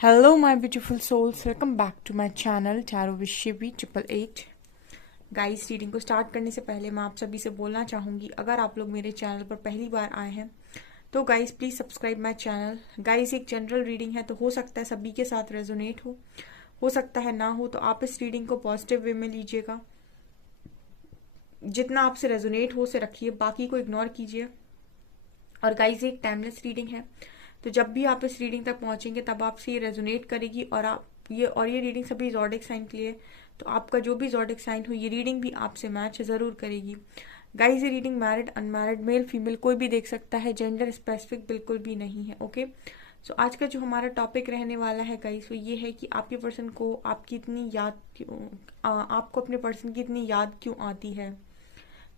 Hello, my beautiful souls. Welcome back to my channel Tarot with Shivi 888. Guys, reading को start करने से पहले मैं आप सभी से बोलना चाहूँगी, अगर आप लोग मेरे चैनल पर पहली बार आए हैं तो guys please subscribe my channel. Guys, एक जनरल रीडिंग है तो हो सकता है सभी के साथ रेजोनेट हो सकता है ना हो, तो आप इस रीडिंग को पॉजिटिव वे में लीजिएगा। जितना आपसे रेजोनेट हो उसे रखिए, बाकी को इग्नोर कीजिए। और गाइस, एक टाइमलेस रीडिंग है, तो जब भी आप इस रीडिंग तक पहुंचेंगे तब आपसे ये रेजोनेट करेगी। और ये रीडिंग सभी जॉडिक साइन के लिए, तो आपका जो भी जॉडिक साइन हो ये रीडिंग भी आपसे मैच जरूर करेगी। गाइस, ये reading married unmarried male female कोई भी देख सकता है, जेंडर स्पेसिफिक बिल्कुल भी नहीं है। ओके, सो आज का जो हमारा टॉपिक रहने वाला है गाइस वो ये है कि आपके पर्सन को आपकी इतनी याद क्यों, आपको अपने पर्सन की इतनी याद क्यों आती है।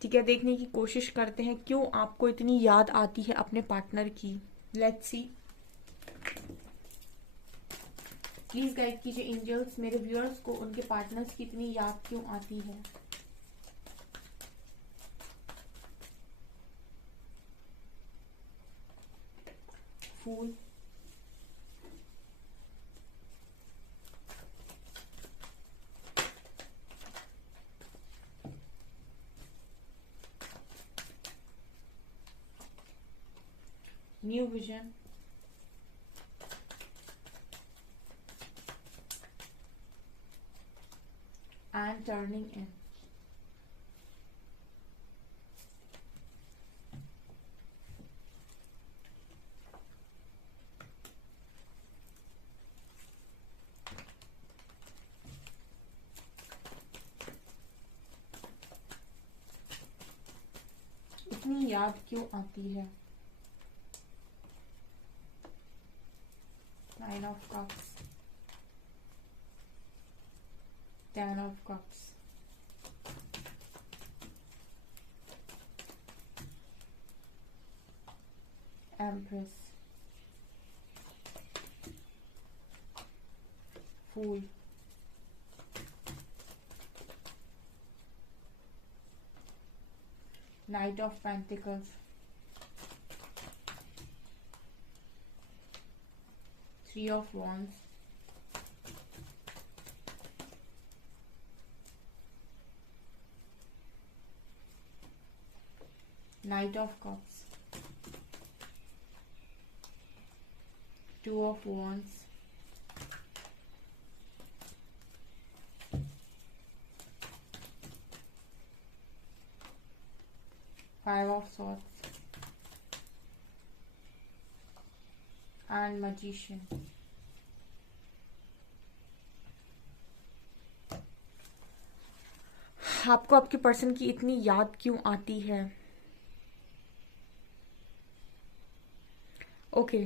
ठीक है, देखने की कोशिश करते हैं क्यों आपको इतनी याद आती है अपने पार्टनर की। Let's see. प्लीज गाइड कीजिए एंजल्स, मेरे व्यूअर्स को उनके पार्टनर्स की इतनी याद क्यों आती है। Fool, new vision, and turning in. इतनी याद क्यों आती है। Nine of cups, ten of cups, empress, fool, knight of pentacles, three of wands, knight of cups, two of wands, five of swords, and magician। आपको आपके person की इतनी याद क्यों आती है। ओके,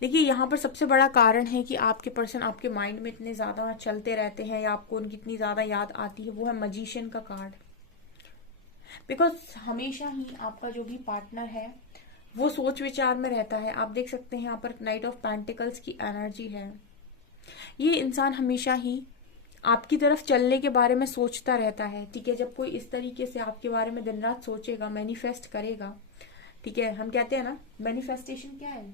देखिए यहाँ पर सबसे बड़ा कारण है कि आपके पर्सन आपके माइंड में इतने ज्यादा चलते रहते हैं या आपको उनकी इतनी ज्यादा याद आती है, वो है मजिशियन का कार्ड। बिकॉज हमेशा ही आपका जो भी पार्टनर है वो सोच विचार में रहता है। आप देख सकते हैं यहाँ पर नाइट ऑफ पेंटिकल्स की एनर्जी है। ये इंसान हमेशा ही आपकी तरफ चलने के बारे में सोचता रहता है। ठीक है, जब कोई इस तरीके से आपके बारे में दिन रात सोचेगा, मैनिफेस्ट करेगा। ठीक है, हम कहते हैं ना मैनिफेस्टेशन क्या है।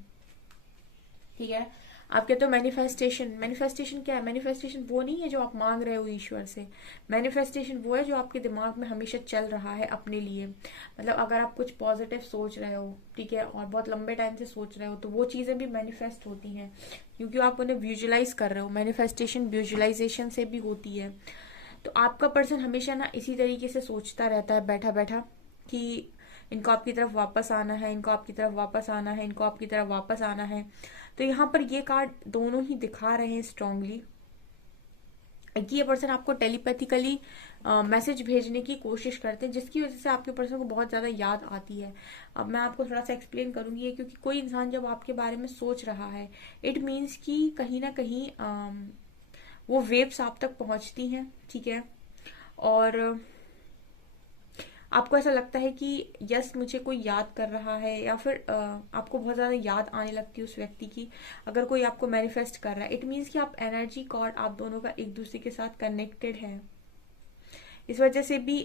ठीक है, आप कहते हो मैनिफेस्टेशन, मैनिफेस्टेशन क्या है। मैनिफेस्टेशन वो नहीं है जो आप मांग रहे हो ईश्वर से। मैनिफेस्टेशन वो है जो आपके दिमाग में हमेशा चल रहा है अपने लिए। मतलब अगर आप कुछ पॉजिटिव सोच रहे हो, ठीक है, और बहुत लंबे टाइम से सोच रहे हो, तो वो चीजें भी मैनिफेस्ट होती हैं क्योंकि आप उन्हें विजुअलाइज कर रहे हो। मैनिफेस्टेशन विजुअलाइजेशन से भी होती है। तो आपका पर्सन हमेशा ना इसी तरीके से सोचता रहता है बैठा बैठा कि इनको आपकी तरफ वापस आना है, इनको आपकी तरफ वापस आना है, इनको आपकी तरफ वापस आना है। तो यहाँ पर ये कार्ड दोनों ही दिखा रहे हैं स्ट्रांगली कि ये पर्सन आपको टेलीपैथिकली मैसेज भेजने की कोशिश करते हैं, जिसकी वजह से आपके पर्सन को बहुत ज्यादा याद आती है। अब मैं आपको थोड़ा सा एक्सप्लेन करूंगी ये, क्योंकि कोई इंसान जब आपके बारे में सोच रहा है, इट मीन्स कि कहीं ना कहीं वो वेव्स आप तक पहुंचती हैं। ठीक है, और आपको ऐसा लगता है कि यस मुझे कोई याद कर रहा है, या फिर आपको बहुत ज्यादा याद आने लगती है उस व्यक्ति की। अगर कोई आपको मैनिफेस्ट कर रहा है, इट मीन्स कि आप एनर्जी कॉर्ड आप दोनों का एक दूसरे के साथ कनेक्टेड है। इस वजह से भी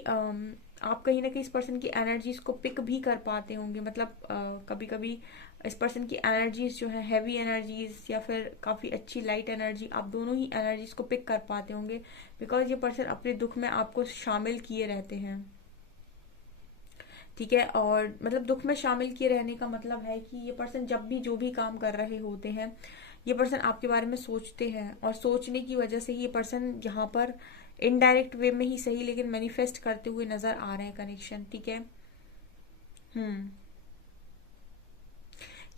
आप कहीं ना कहीं इस पर्सन की एनर्जीज को पिक भी कर पाते होंगे, मतलब कभी कभी इस पर्सन की एनर्जीज जो है हैवी एनर्जीज या फिर काफी अच्छी लाइट एनर्जी, आप दोनों ही एनर्जीज को पिक कर पाते होंगे, बिकॉज ये पर्सन अपने दुख में आपको शामिल किए रहते हैं। ठीक है, और मतलब दुख में शामिल किए रहने का मतलब है कि ये पर्सन जब भी जो भी काम कर रहे होते हैं, ये पर्सन आपके बारे में सोचते हैं, और सोचने की वजह से ही ये पर्सन यहाँ पर इनडायरेक्ट वे में ही सही लेकिन मैनिफेस्ट करते हुए नजर आ रहे हैं कनेक्शन। ठीक है,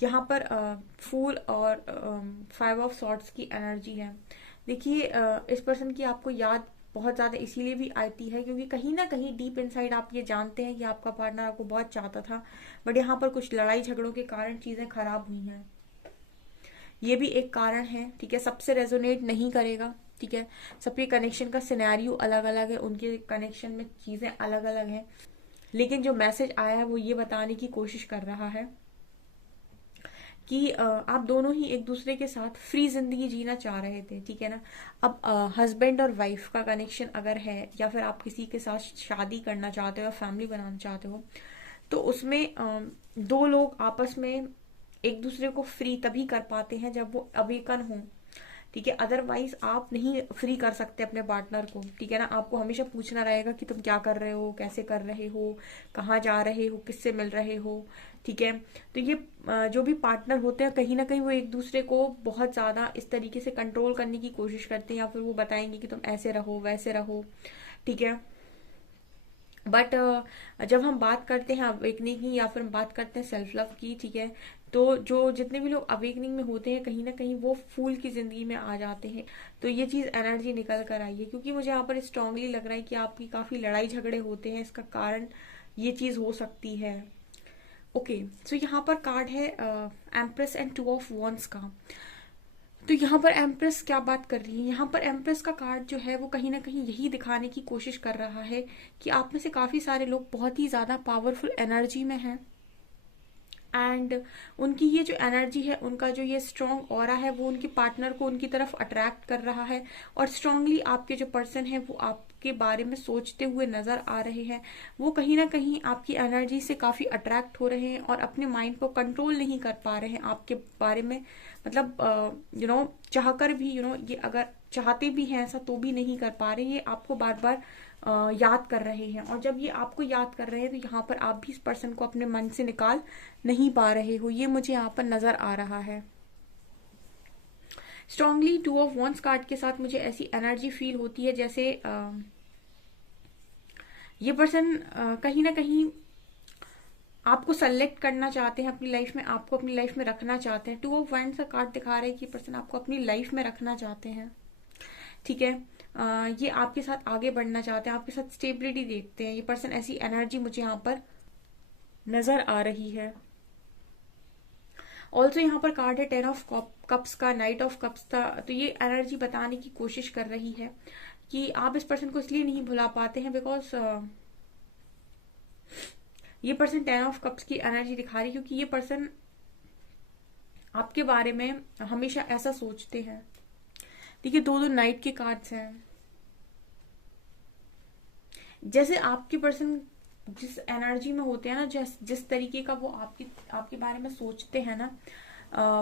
यहाँ पर फूल और 5 ऑफ सॉर्ड्स की एनर्जी है। देखिए इस पर्सन की आपको याद बहुत ज्यादा इसीलिए भी आती है क्योंकि कहीं ना कहीं डीप इनसाइड आप ये जानते हैं कि आपका पार्टनर आपको बहुत चाहता था, बट यहाँ पर कुछ लड़ाई झगड़ों के कारण चीजें खराब हुई हैं, ये भी एक कारण है। ठीक है, सबसे रेजोनेट नहीं करेगा। ठीक है, सबके कनेक्शन का सिनेरियो अलग अलग है, उनके कनेक्शन में चीजें अलग अलग हैं, लेकिन जो मैसेज आया है वो ये बताने की कोशिश कर रहा है कि आप दोनों ही एक दूसरे के साथ फ्री जिंदगी जीना चाह रहे थे। ठीक है ना, अब हस्बैंड और वाइफ का कनेक्शन अगर है या फिर आप किसी के साथ शादी करना चाहते हो या फैमिली बनाना चाहते हो, तो उसमें दो लोग आपस में एक दूसरे को फ्री तभी कर पाते हैं जब वो अवेकन हो। ठीक है, अदरवाइज आप नहीं फ्री कर सकते अपने पार्टनर को। ठीक है ना, आपको हमेशा पूछना रहेगा कि तुम क्या कर रहे हो, कैसे कर रहे हो, कहाँ जा रहे हो, किससे मिल रहे हो। ठीक है, तो ये जो भी पार्टनर होते हैं कहीं ना कहीं वो एक दूसरे को बहुत ज्यादा इस तरीके से कंट्रोल करने की कोशिश करते हैं, या फिर वो बताएंगे कि तुम ऐसे रहो वैसे रहो। ठीक है, बट जब हम बात करते हैं अवेकनिंग की या फिर हम बात करते हैं सेल्फ लव की, ठीक है, तो जो जितने भी लोग अवेकनिंग में होते हैं कहीं ना कहीं वो फूल की जिंदगी में आ जाते हैं। तो ये चीज एनर्जी निकल कर आई है क्योंकि मुझे यहाँ पर स्ट्रांगली लग रहा है कि आपकी काफी लड़ाई झगड़े होते हैं, इसका कारण ये चीज हो सकती है। ओके, सो यहाँ पर कार्ड है एम्प्रेस एंड 2 ऑफ वॉन्ड्स का। तो यहाँ पर एम्प्रेस क्या बात कर रही है, यहाँ पर एम्प्रेस का कार्ड जो है वो कहीं ना कहीं यही दिखाने की कोशिश कर रहा है कि आप में से काफी सारे लोग बहुत ही ज्यादा पावरफुल एनर्जी में हैं, एंड उनकी ये जो एनर्जी है, उनका जो ये स्ट्रॉन्ग ऑरा है, वो उनके पार्टनर को उनकी तरफ अट्रैक्ट कर रहा है, और स्ट्रांगली आपके जो पर्सन है वो आपके बारे में सोचते हुए नजर आ रहे हैं। वो कहीं ना कहीं आपकी एनर्जी से काफी अट्रैक्ट हो रहे हैं और अपने माइंड को कंट्रोल नहीं कर पा रहे हैं आपके बारे में, मतलब चाहकर भी ये अगर चाहते भी हैं ऐसा तो भी नहीं कर पा रहे, ये आपको बार बार याद कर रहे हैं, और जब ये आपको याद कर रहे हैं तो यहाँ पर आप भी इस पर्सन को अपने मन से निकाल नहीं पा रहे हो, ये मुझे यहाँ पर नजर आ रहा है। स्ट्रांगली 2 ऑफ वॉन्ड्स कार्ड के साथ मुझे ऐसी एनर्जी फील होती है जैसे ये पर्सन कहीं ना कहीं आपको सेलेक्ट करना चाहते हैं अपनी लाइफ में, आपको अपनी लाइफ में रखना चाहते हैं। 2 ऑफ वॉन्ड्स का कार्ड दिखा रहा है कि पर्सन आपको अपनी लाइफ में रखना चाहते हैं। ठीक है, ये आपके साथ आगे बढ़ना चाहते हैं, आपके साथ स्टेबिलिटी देखते हैं, ये पर्सन ऐसी एनर्जी मुझे यहाँ पर नजर आ रही है। ऑल्सो यहाँ पर कार्ड है 10 ऑफ कप्स का, नाइट ऑफ कप्स था, तो ये एनर्जी बताने की कोशिश कर रही है कि आप इस पर्सन को इसलिए नहीं भुला पाते हैं बिकॉज ये पर्सन 10 ऑफ कप्स की एनर्जी दिखा रही है क्योंकि ये पर्सन आपके बारे में हमेशा ऐसा सोचते हैं। देखिए 2 नाइट के कार्ड्स हैं, जैसे आपके पर्सन जिस एनर्जी में होते हैं ना, जिस तरीके का वो आपके बारे में सोचते हैं ना,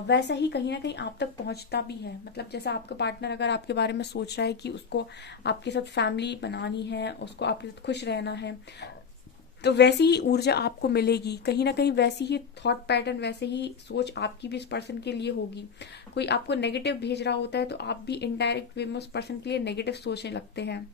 वैसा ही कहीं ना कहीं आप तक पहुंचता भी है। मतलब जैसे आपका पार्टनर अगर आपके बारे में सोच रहा है कि उसको आपके साथ फैमिली बनानी है, उसको आपके साथ खुश रहना है, तो वैसी ही ऊर्जा आपको मिलेगी, कहीं ना कहीं वैसी ही थॉट पैटर्न, वैसे ही सोच आपकी भी इस पर्सन के लिए होगी। कोई आपको नेगेटिव भेज रहा होता है तो आप भी इनडायरेक्ट वे में उस पर्सन के लिए नेगेटिव सोचने लगते हैं।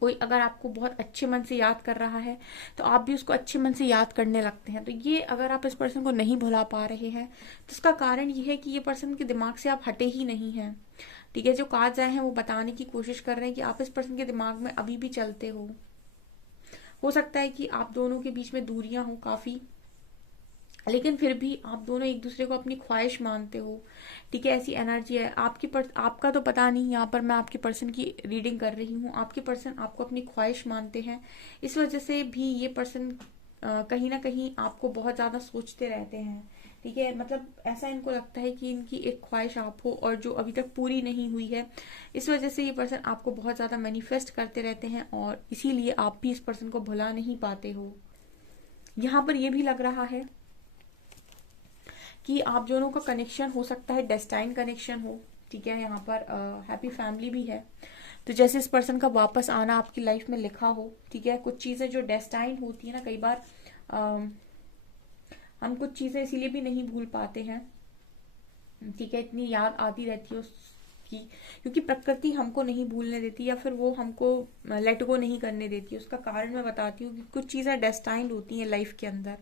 कोई अगर आपको बहुत अच्छे मन से याद कर रहा है तो आप भी उसको अच्छे मन से याद करने लगते हैं। तो ये अगर आप इस पर्सन को नहीं भुला पा रहे हैं तो इसका कारण ये है कि ये पर्सन के दिमाग से आप हटे ही नहीं हैं। ठीक है, जो कार्ड्स आए हैं वो बताने की कोशिश कर रहे हैं कि आप इस पर्सन के दिमाग में अभी भी चलते हो सकता है कि आप दोनों के बीच में दूरियां हो काफी, लेकिन फिर भी आप दोनों एक दूसरे को अपनी ख्वाहिश मानते हो। ठीक है, ऐसी एनर्जी है आपका तो पता नहीं, यहाँ पर मैं आपके पर्सन की रीडिंग कर रही हूँ। आपके पर्सन आपको अपनी ख्वाहिश मानते हैं, इस वजह से भी ये पर्सन कहीं ना कहीं आपको बहुत ज़्यादा सोचते रहते हैं, ठीक है। मतलब ऐसा इनको लगता है कि इनकी एक ख्वाहिश आप हो और जो अभी तक पूरी नहीं हुई है, इस वजह से ये पर्सन आपको बहुत ज़्यादा मैनिफेस्ट करते रहते हैं और इसीलिए आप भी इस पर्सन को भुला नहीं पाते हो। यहाँ पर ये भी लग रहा है कि आप दोनों का कनेक्शन हो सकता है डेस्टाइन कनेक्शन हो, ठीक है। यहाँ पर हैप्पी फैमिली भी है, तो जैसे इस पर्सन का वापस आना आपकी लाइफ में लिखा हो, ठीक है। कुछ चीजें जो डेस्टाइन होती है ना, कई बार हम कुछ चीजें इसीलिए भी नहीं भूल पाते हैं, ठीक है, इतनी याद आती रहती है उसकी, क्योंकि प्रकृति हमको नहीं भूलने देती या फिर वो हमको लेट गो नहीं करने देती। उसका कारण मैं बताती हूँ कि कुछ चीजें डेस्टाइंड होती हैं लाइफ के अंदर,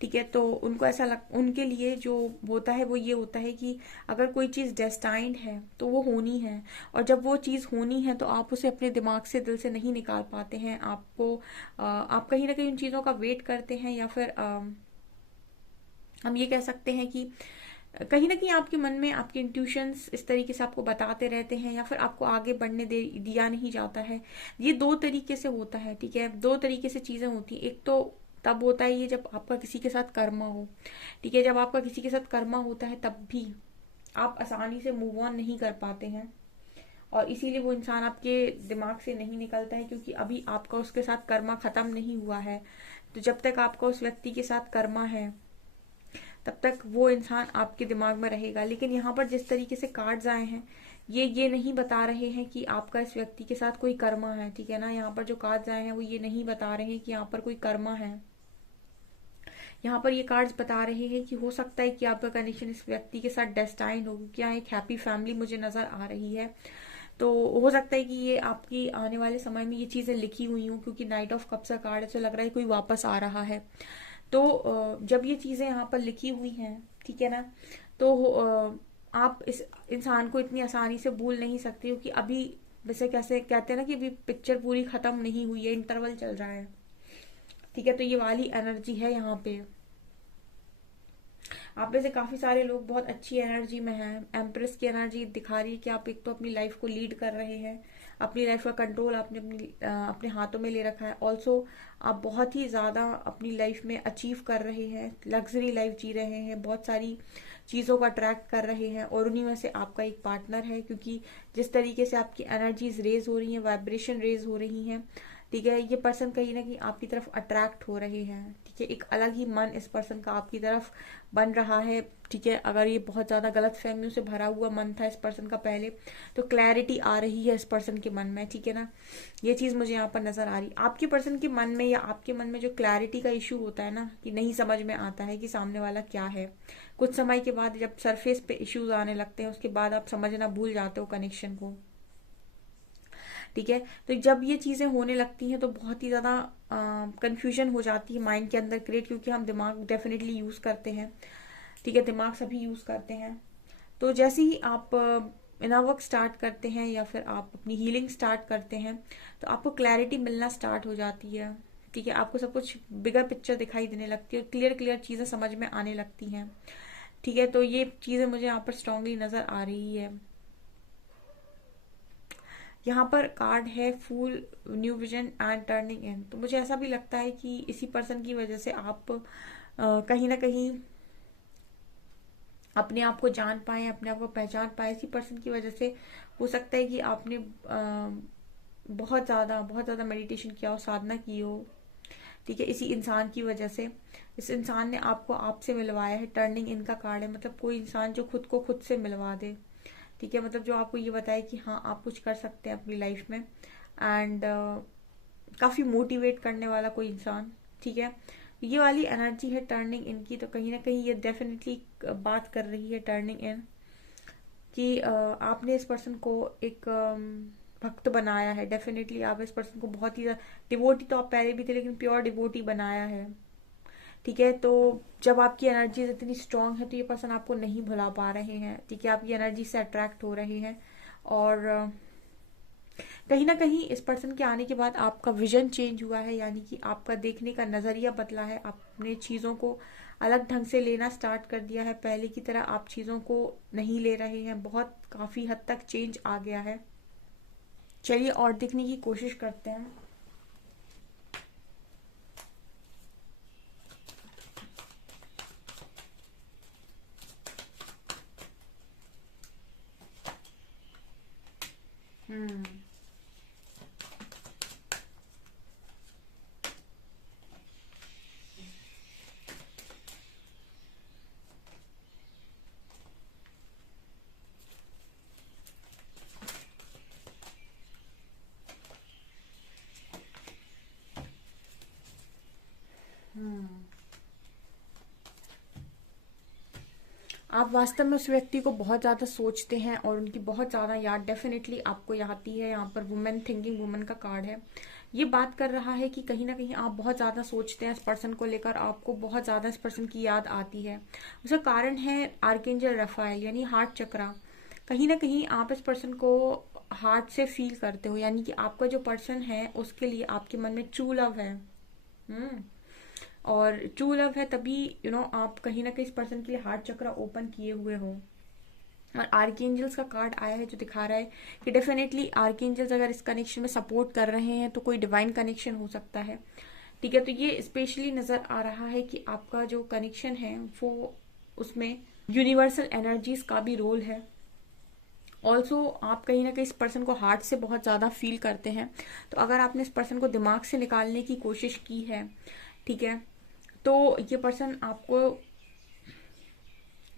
ठीक है। तो उनको उनके लिए जो होता है वो ये होता है कि अगर कोई चीज डेस्टाइंड है तो वो होनी है, और जब वो चीज होनी है तो आप उसे अपने दिमाग से, दिल से नहीं निकाल पाते हैं। आप कहीं ना कहीं उन चीजों का वेट करते हैं, या फिर हम ये कह सकते हैं कि कहीं ना कहीं आपके मन में आपके इंट्यूशंस इस तरीके से आपको बताते रहते हैं, या फिर आपको आगे बढ़ने दिया नहीं जाता है। ये दो तरीके से होता है, ठीक है। दो तरीके से चीजें होती हैं। एक तो तब होता है ये जब आपका किसी के साथ कर्मा हो, ठीक है। जब आपका किसी के साथ कर्मा होता है तब भी आप आसानी से मूव ऑन नहीं कर पाते हैं, और इसीलिए वो इंसान आपके दिमाग से नहीं निकलता है, क्योंकि अभी आपका उसके साथ कर्मा खत्म नहीं हुआ है। तो जब तक आपका उस व्यक्ति के साथ कर्मा है तब तक वो इंसान आपके दिमाग में रहेगा। लेकिन यहाँ पर जिस तरीके से कार्ड्स आए हैं, ये नहीं बता रहे हैं कि आपका इस व्यक्ति के साथ कोई कर्मा है, ठीक है ना। यहाँ पर जो कार्ड्स आए हैं वो ये नहीं बता रहे हैं कि यहाँ पर कोई कर्मा है। यहाँ पर ये कार्ड्स बता रहे हैं कि हो सकता है कि आपका कनेक्शन इस व्यक्ति के साथ डेस्टाइंड हो, क्योंकि यहाँ एक हैप्पी फैमिली मुझे नजर आ रही है। तो हो सकता है कि ये आपकी आने वाले समय में ये चीजें लिखी हुई हूँ, क्योंकि नाइट ऑफ कप्स का कार्ड है, तो लग रहा है कोई वापस आ रहा है। तो जब ये चीजें यहाँ पर लिखी हुई हैं, ठीक है ना, तो आप इस इंसान को इतनी आसानी से भूल नहीं सकते, क्योंकि अभी वैसे कैसे कहते हैं ना कि अभी पिक्चर पूरी खत्म नहीं हुई है, इंटरवल चल रहा है, ठीक है। तो ये वाली एनर्जी है यहाँ पे। आप में से काफी सारे लोग बहुत अच्छी एनर्जी में हैं। एम्प्रेस की एनर्जी दिखा रही है कि आप एक तो अपनी लाइफ को लीड कर रहे हैं, अपनी लाइफ का कंट्रोल आपने अपने हाथों में ले रखा है। ऑल्सो आप बहुत ही ज्यादा अपनी लाइफ में अचीव कर रहे हैं, लग्जरी लाइफ जी रहे हैं, बहुत सारी चीजों को अट्रैक्ट कर रहे हैं, और उन्हीं में से आपका एक पार्टनर है, क्योंकि जिस तरीके से आपकी एनर्जीज रेज हो रही हैं, वाइब्रेशन रेज हो रही हैं, ठीक है, ये पर्सन कहीं ना कहीं आपकी तरफ अट्रैक्ट हो रहे हैं, ठीक है। एक अलग ही मन इस पर्सन का आपकी तरफ बन रहा है, ठीक है। अगर ये बहुत ज्यादा गलत फहमियों से भरा हुआ मन था इस पर्सन का पहले, तो क्लैरिटी आ रही है इस पर्सन के मन में, ठीक है ना। ये चीज मुझे यहाँ पर नजर आ रही। आपके पर्सन के मन में या आपके मन में जो क्लैरिटी का इशू होता है ना, कि नहीं समझ में आता है कि सामने वाला क्या है, कुछ समय के बाद जब सरफेस पे इश्यूज आने लगते हैं, उसके बाद आप समझना भूल जाते हो कनेक्शन को, ठीक है। तो जब ये चीजें होने लगती हैं तो बहुत ही ज्यादा कंफ्यूजन हो जाती है माइंड के अंदर क्रिएट, क्योंकि हम दिमाग डेफिनेटली यूज करते हैं, ठीक है, दिमाग सभी यूज करते हैं। तो जैसे ही आप इनर वर्क स्टार्ट करते हैं या फिर आप अपनी हीलिंग स्टार्ट करते हैं, तो आपको क्लैरिटी मिलना स्टार्ट हो जाती है, ठीक है। आपको सब कुछ बिगर पिक्चर दिखाई देने लगती है, क्लियर क्लियर चीजें समझ में आने लगती हैं, ठीक है। तो ये चीजें मुझे यहाँ पर स्ट्रांगली नजर आ रही है। यहाँ पर कार्ड है fool, new vision and turning in. तो मुझे ऐसा भी लगता है कि इसी पर्सन की वजह से आप कहीं ना कहीं अपने आप को जान पाए, अपने आप को पहचान पाए। इसी पर्सन की वजह से हो सकता है कि आपने बहुत ज्यादा मेडिटेशन किया हो, साधना की हो, ठीक है। इसी इंसान की वजह से इस इंसान ने आपको आपसे मिलवाया है। टर्निंग इन का कार्ड है, मतलब कोई इंसान जो खुद को खुद से मिलवा दे, ठीक है। मतलब जो आपको ये बताए कि हाँ आप कुछ कर सकते हैं अपनी लाइफ में, एंड काफी मोटिवेट करने वाला कोई इंसान, ठीक है। ये वाली एनर्जी है टर्निंग इन की। तो कहीं ना कहीं ये डेफिनेटली बात कर रही है टर्निंग इन कि आपने इस पर्सन को एक भक्त बनाया है। डेफिनेटली आप इस पर्सन को बहुत ही डिवोटी तो आप पहले भी थे, लेकिन प्योर डिवोटी बनाया है, ठीक है। तो जब आपकी एनर्जी इतनी स्ट्रांग है तो ये पर्सन आपको नहीं भुला पा रहे हैं, ठीक है। आपकी एनर्जी से अट्रैक्ट हो रहे हैं, और कहीं ना कहीं इस पर्सन के आने के बाद आपका विजन चेंज हुआ है, यानी कि आपका देखने का नजरिया बदला है। आपने चीजों को अलग ढंग से लेना स्टार्ट कर दिया है, पहले की तरह आप चीजों को नहीं ले रहे हैं। बहुत काफी हद तक चेंज आ गया है। चलिए और देखने की कोशिश करते हैं। हम्म। हम्म। आप वास्तव में उस व्यक्ति को बहुत ज़्यादा सोचते हैं और उनकी बहुत ज़्यादा याद डेफिनेटली आपको आती है। यहाँ पर वुमेन, थिंकिंग वुमन का कार्ड है। ये बात कर रहा है कि कहीं ना कहीं आप बहुत ज़्यादा सोचते हैं इस पर्सन को लेकर, आपको बहुत ज़्यादा इस पर्सन की याद आती है। उसका कारण है आर्कएंजल रफाएल यानी हार्ट चक्रा। कहीं ना कहीं आप इस पर्सन को हार्ट से फील करते हो, यानी कि आपका जो पर्सन है उसके लिए आपके मन में ट्रू लव है। हम्म। और ट्रू लव है तभी आप कहीं ना कहीं इस पर्सन के लिए हार्ट चक्र ओपन किए हुए हो। और आर्कएंजल्स का कार्ड आया है जो दिखा रहा है कि डेफिनेटली आर्कएंजल्स अगर इस कनेक्शन में सपोर्ट कर रहे हैं तो कोई डिवाइन कनेक्शन हो सकता है। ठीक है, तो ये स्पेशली नजर आ रहा है कि आपका जो कनेक्शन है वो, उसमें यूनिवर्सल एनर्जीज का भी रोल है। ऑल्सो आप कहीं ना कहीं इस पर्सन को हार्ट से बहुत ज़्यादा फील करते हैं। तो अगर आपने इस पर्सन को दिमाग से निकालने की कोशिश की है, ठीक है, तो ये पर्सन आपको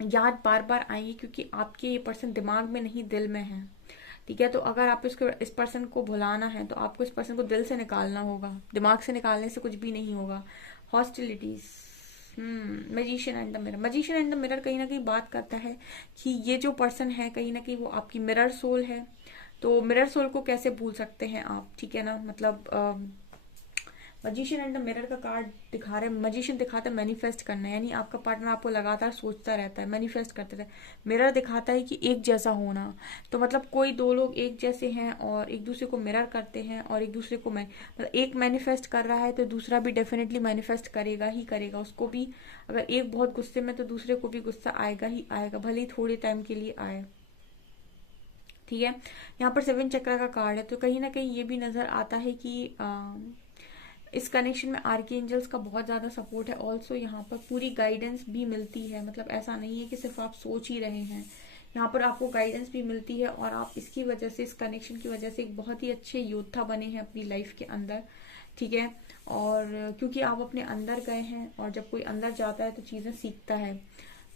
याद बार बार आएंगी, क्योंकि आपके ये पर्सन दिमाग में नहीं दिल में है। ठीक है, तो अगर आप इसको, इस पर्सन को भुलाना है तो आपको इस पर्सन को दिल से निकालना होगा, दिमाग से निकालने से कुछ भी नहीं होगा। Hostilities. Magician and the mirror. Magician and the mirror कहीं ना कहीं बात करता है कि ये जो पर्सन है कहीं ना कहीं वो आपकी मिरर सोल है। तो मिरर सोल को कैसे भूल सकते हैं आप, ठीक है ना, मतलब मजिशियन एंड द मिरर का कार्ड दिखा रहे हैं। मजिशियन दिखाता है मैनिफेस्ट करना, यानी आपका पार्टनर आपको लगातार सोचता रहता है, मैनिफेस्ट करते रहता है। मिरर दिखाता है कि एक जैसा होना, तो मतलब कोई दो लोग एक जैसे हैं और एक दूसरे को मिरर करते हैं और एक दूसरे को मतलब एक मैनिफेस्ट कर रहा है तो दूसरा भी डेफिनेटली मैनिफेस्ट करेगा ही करेगा। उसको भी अगर एक बहुत गुस्से में तो दूसरे को भी गुस्सा आएगा ही आएगा, भले ही थोड़े टाइम के लिए आए। ठीक है, यहाँ पर 7 चक्र का कार्ड है, तो कहीं ना कहीं ये भी नजर आता है कि इस कनेक्शन में आर्कएंजल्स का बहुत ज़्यादा सपोर्ट है। ऑल्सो यहाँ पर पूरी गाइडेंस भी मिलती है, मतलब ऐसा नहीं है कि सिर्फ आप सोच ही रहे हैं, यहाँ पर आपको गाइडेंस भी मिलती है। और आप इसकी वजह से, इस कनेक्शन की वजह से एक बहुत ही अच्छे योद्धा बने हैं अपनी लाइफ के अंदर। ठीक है, और क्योंकि आप अपने अंदर गए हैं और जब कोई अंदर जाता है तो चीज़ें सीखता है।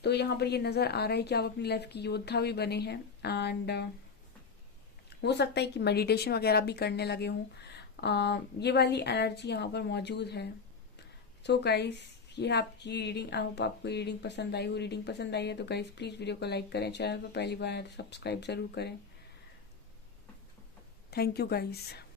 तो यहाँ पर ये नज़र आ रहा है कि आप अपनी लाइफ की योद्धा भी बने हैं। एंड हो सकता है कि मेडिटेशन वगैरह भी करने लगे हों। ये वाली एनर्जी यहाँ पर मौजूद है। सो गाइस, ये है आपकी रीडिंग। आई होप आपको ये रीडिंग पसंद आई हो। रीडिंग पसंद आई है तो गाइस प्लीज़ वीडियो को लाइक करें, चैनल पर पहली बार आए तो सब्सक्राइब ज़रूर करें। Thank you guys.